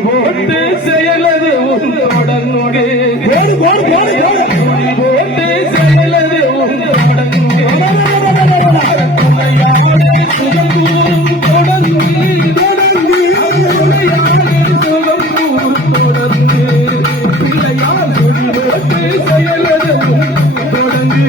போட்டு செயலது உன்னோடனோடு போட்டு செயலது உன்னோடனோடு சுகம் கூறும் தொடர்ந்து சுகம் கூறும் தொடர்ந்து பிள்ளையார் போட்டு செயலது தொடர்ந்து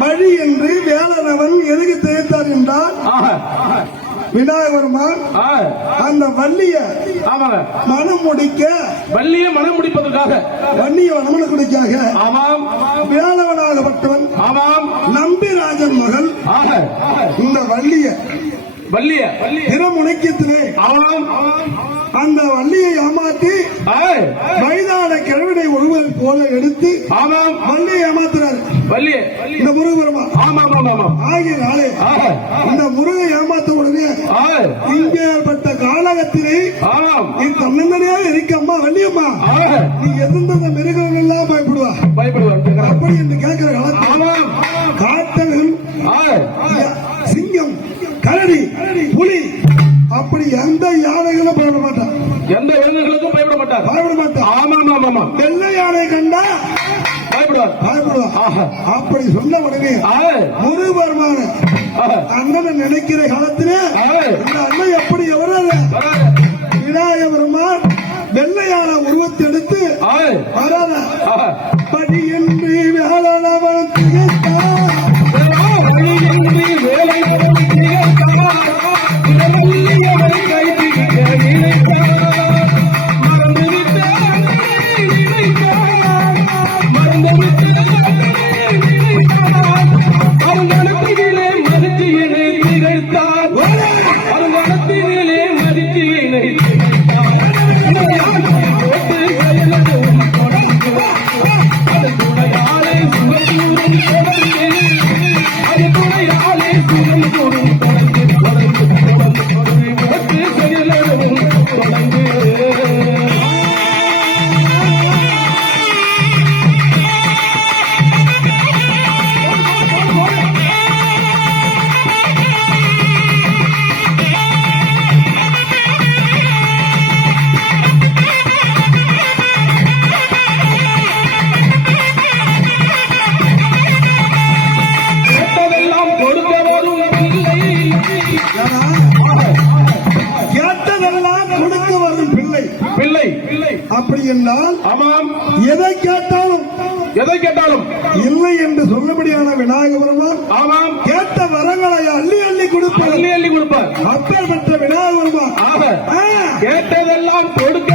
வழி என்று வேலனவன் எதுக்கு தேர்த்தார் என்றால் விநாயகர்மான் அந்த வள்ளிய மனம் முடிக்க வள்ளியை மனம் முடிப்பதற்காக வள்ளிய மனமுடிக்காக ஆமாம் வேலவனாகப்பட்டவன் ஆமாம் நம்பிராஜன் மகள் இந்த வள்ளிய திருமுனைக்கத்திலே ஆமாம் அந்த வள்ளியை ஏமாற்றி மைதான கிழவினை ஒருவர் போல எடுத்து ஆமாம் வள்ளியை ஏமாத்துறாரு இந்த முருகபெருமா ஆகியனாலே இந்த முருகை ஏமாத்த உடனே இங்கேற்பட்ட காலகத்திலே நீ தன்னந்தனியாக இருக்க அம்மா வள்ளியம்மா நீ எந்தெந்த மிருகங்கள் எல்லாம் பயப்படுவா அப்படி என்று கேட்கிற காலத்தில் காட்டகன் சிங்கம் கரடி புலி அப்படி எந்த யானைகளும் பயப்பட மாட்டான் எந்த விலங்குகளுக்கும் பயப்பட மாட்டான் ஆமா வெள்ளை யானை கண்டா பயப்படுவார் அப்படி சொன்ன உடனே முருகபெருமான அண்ணன் நினைக்கிற காலத்திலே இந்த அண்ணன் எப்படி எவராது விநாயகபெருமான் வெள்ளையான உருவத்தை எடுத்து வராத படி என்று வேளாண் அப்படி என்றால் எதை கேட்டாலும் இல்லை என்று சொல்லபடியான விநாயகபெருமான் கேட்ட வரங்களை அள்ளி அள்ளி கொடுப்பார் அப்பேற்பட்ட விநாயகபெருமான் கேட்டதெல்லாம் கொடுக்க